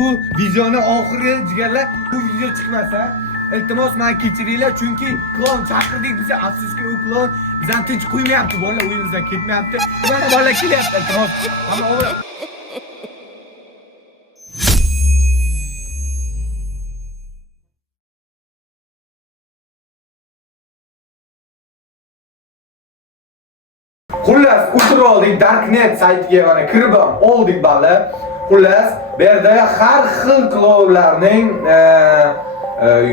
bu videoni oxiri jigarlar, bu video chiqmasa iltimos meni kechiringlar, chunki klon chaqirdik biz, afsuski u klon bizdan tinch qo'ymayapti, bolalar o'yinimizdan ketmayapti. Mana bolalar kelyapti, iltimos. Hamma o'g'il Xullas, o'tirib oldik Darknet saytiga mana kirib oldik bali. Xullas, bu yerda har xil klonlarning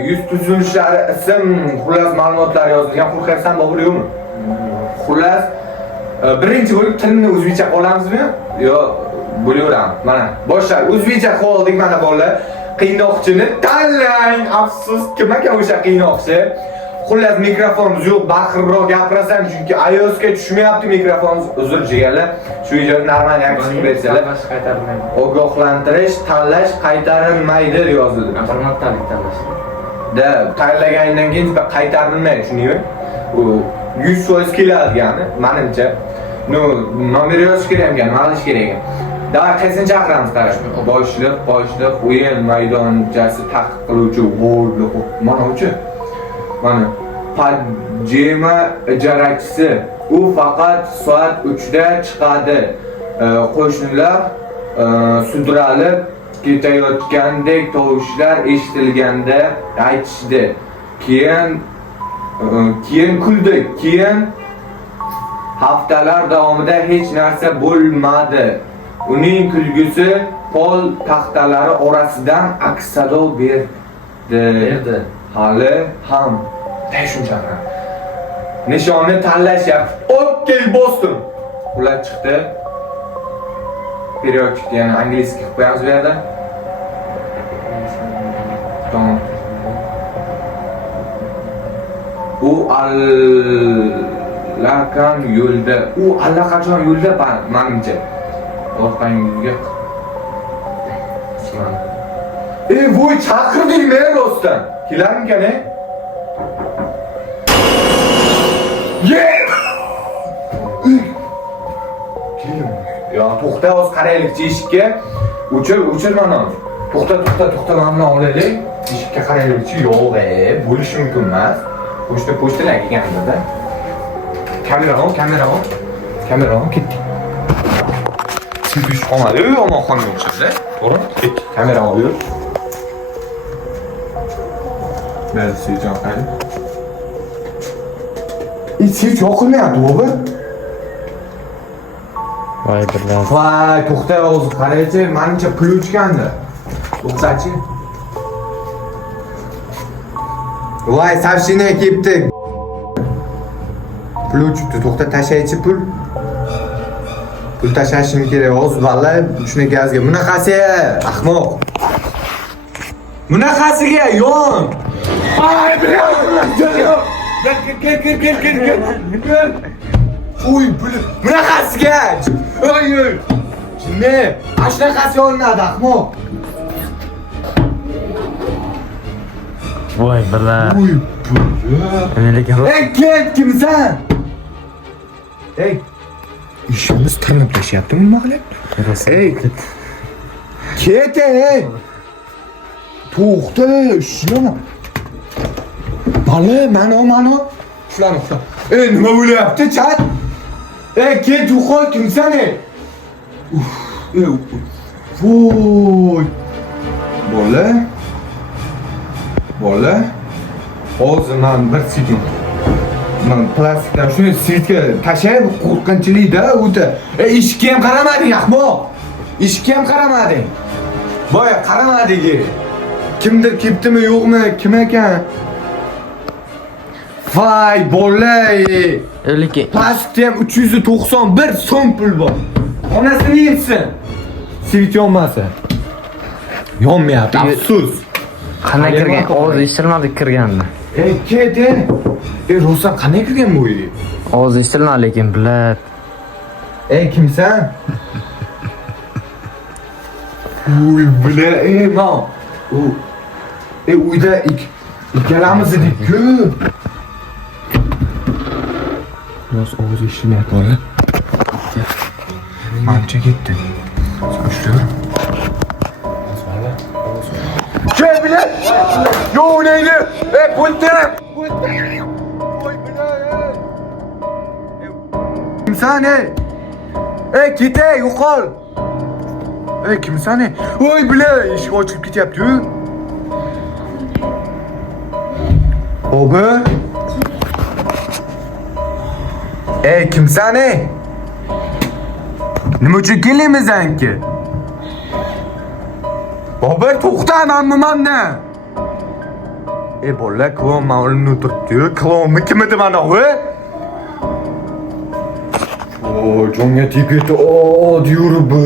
yuz tuzilishlari, ism, xullas ma'lumotlar yozilgan. Qo'rqaysan bobur yo'qmi? Xullas, birinchi bo'lib tilni o'zbekcha qolamizmi? Yo, bo'laveramiz. Mana boshlar o'zbekcha qoldik mana bolalar. Qiynoqchini tanlang. Afsus, kim ekan o'sha qiynoqchi? Xullas mikrofonimiz yo'q, baqirroq gapirasan chunki iOSga tushmayapti mikrofon. Uzr jigarlar. Shu videoni normal yakishib bersalar. Ogohlantirish, tanlash qaytarilmaydi yozildi. Formatdalik tanlash. Da, tayyorlagandan keyin qaytarilmaydi, tushuningmi? U 100% keladigan, menimcha. Nomer yozish kerak ekan, ma'lum kerak ekan. Davay qaysini chaqiramiz qarash. Boshliq, o'yin maydonchasi taqiq qiluvchi bo'ldi. Mana o'chi. Mana pajama ijarachisi. U faqat soat 3 da chiqadi. Qo'shnilar sudralib ketayotgandek tovushlar eshitilganda aytishdi. Keyin kuldi. Keyin haftalar davomida hech narsa bo'lmadi. Uning kulgusi pol taxtalari orasidan aks-sado berdi. Hali ham shunchaki. Nishonni tanlashyapti. Okey, bosdim. Ular chiqdi. Переводчик, ya'ni angliyskiy qilib qo'yamiz bu yerda. Tamam. U allaqachon yo'lda. Menimcha. Orqangizga. Voy, chaqirdingmi rostdan? Kelarmikan, Ya, to'xta, o'z qaraylikchi eshikka. O'chir mana. To'xta, mana olaylik. Eshikka qaraylikchi. Yo'q, bo'lishi mumkin emas. Pochtalar kelganda. Kamera on ketdi. Siz qolmadi, omon qolmay o'xshaydi. To'g'ri? Ketdi. Kamera on yur. Merci, Jonxan. Siz yo'qolmayapti, bobur. Voy birlar. Voy, to'xta, o'zi qaraychi, menimcha pul o'chgandi. To'xtachi. Voy, savshina kelibdi. Pul o'chibdi, to'xta, tashlaychi pul. Pul tashlashim kerak, o'zi vallahi shuni gazga. Bunaqasi, ahmoq. Bunaqasiga yon. Ay, Kel. Uy, bunaqasiga. Oy. Jinni, ashnaqasi olinadi, ahmoq. Voy birlar. Uy, kel, kimsan? İşimiz tanıp taşıyaptım mı mağlup? Ket, To'xta, shuna. Bale, mano. Shulani uxla. Nima bo'lyapti, chat? Ket, uxol, kimsan? Voy. Bola. Hozir men bir sekund. Men plastikdan shuni sirtga tashlab qo'rqinchlikda o'ta. Eshikka ham qaramading, ahmoq. Eshikka ham qaramading. Voy, qaramading. Kimdir kelibdimi, yo'qmi? Kim ekan? Voy, bola. Plastikda ham 391 so'm pul bor. Onasini yetsin. Svit yonmasa. Yonmayapti, afsus. Qanday kirgan? Ovoz eshitilmadi kirganda. Ket. Ro'san qanday kirgan bu uy? Ovoz eshitilmadi lekin bilat. Kimsan? Uy, bile, man. Uyda ikkalamiz edik-ku. Biraz ovoz eshitilmayapti, bola. Mancha ketdi. Ushlayver. Gel bile. Yo neydi? Pultim. Oy bile. Kimsan git yo'qol. Kimsan Oy bile, eshik ochilib ketyapti. Bobur. Kimsan Nima uchun keldingiz anki? Bobur, to'xta, manmi? Bolalar, klon ma'lumni o'tiribdi. Klonni kim edi mana u? Jonga tegdi. Yurib bu.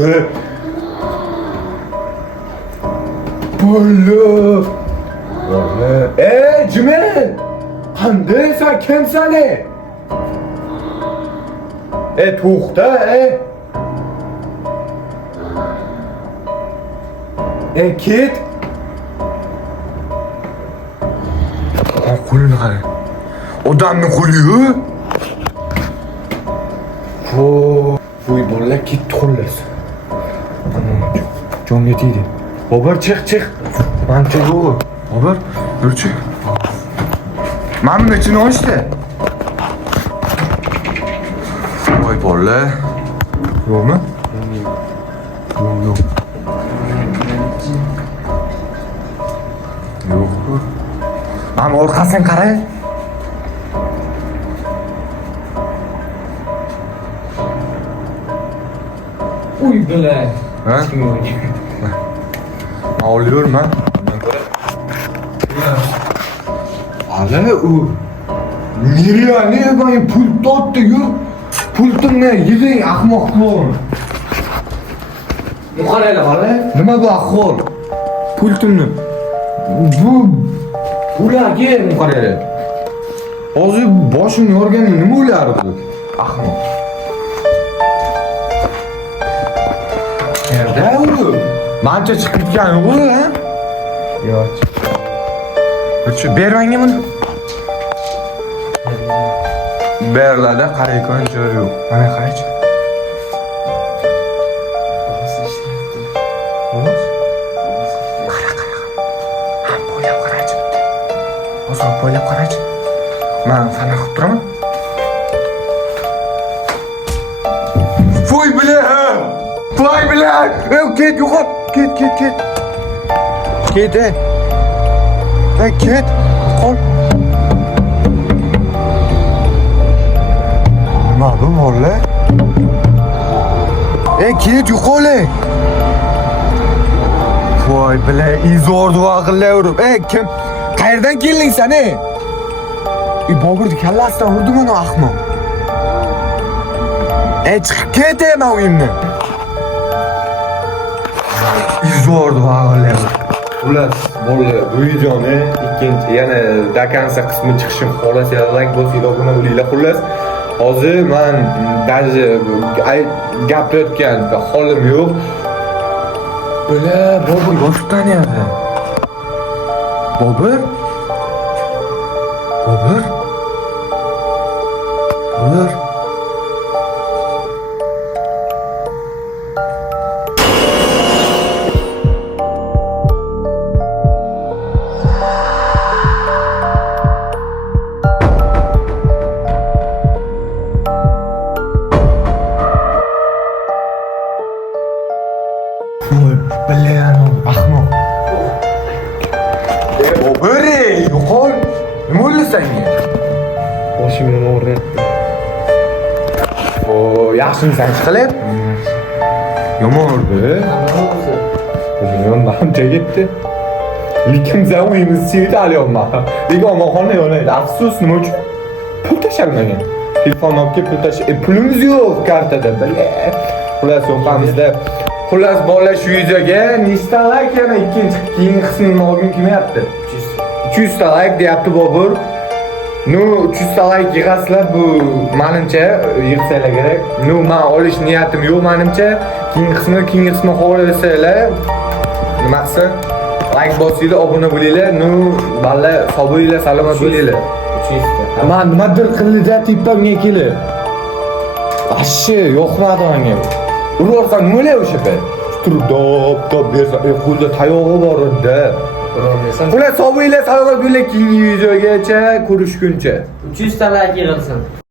Bola. Jimin. Qanday sen kimsan? To'xta, Ket. Qo'lini qara. Odamni qo'li-yu. Voy bolalar ketdi xullas. Jonga tegdi. Bobur chiq. Mancha yo'q. Bobur, yur chiq. Mana ichini ochdi. Voy bolalar. Yo'qmi? Yo'q. Yo'q. Mana orqasini qara. Uy bilan. Ha? Ağlıyorum ha. Hala o. Nereye ben pult attı ya? Pultum ne? Yedin ahmak klon. Yuqorida hala. Nima bu ahvol? Pultumni. Bularga yuqorida. Hozir boshim yorganda nima o'ylardi? Ahmoq. Nerede o? Mancha chiqib ketgan yo'q ha? Yo'q. Uchi bermanga buni. Berlarda qaraykan joy yo'q. Mana qarachi. Poylab qarachi. Men sana qilib turaman. Voy bilan. Ket yo'qot. Ket. Ket. Ket. Qol. Nima bu molla? Ket yo'qol. Voy bilan izordi vaqillar urib. Kim? Qayerdan kelding sen? Boburni kallasidan urdim ana ahmoq. Chiqib ketaman uyimni. İzordu vaqillar. Xullas, bolalar, bu videoni ikkinchi, yana dakansa qismi chiqishini xohlasanglar like bosinglar, obuna bo'linglar. Xullas, hozir men даже gapirayotgan holim yo'q. Bobur yotib taniyapti. Bobur? Bilan ahmoq. Bobur, yo'qol. Nima o'ylaysan? Boshimni o'rnatdi. Yaxshimisan chiqilib? Yomon urdi. Yondan ancha ketdi. Lekin sen uyimizni sevdi alyapman. Lekin omonxona yonaydi. Afsus, nima uchun? Pul tashalmagan. Telefon olib kelib pul tashlab, pulimiz yo'q kartada. Xullas o'qamizda. Xullas bolalar shu videoga nechta like yana keyingi qismini olgim kelmayapti. 300 ta like deyapti Bobur. 300 ta like yig'asizlar, bu menimcha yig'sanglar kerak. Men olish niyatim yo'q menimcha. Keyingi qismini xohlasanglar, nimasi? Like bosinglar, obuna bo'linglar. Balla sog' bo'linglar, salomat bo'linglar. 300 ta. Men nimadir qildi-da, TikTokga kelib. Yo'qmadi menga. Urorsan nima o'sha payt? dop bersa, qo'lda tayog'i bor edi. Birovni Xullas, sog'inglar, salomat bo'linglar, keyingi videogacha ko'rishguncha. 300 ta like yig'ilsin.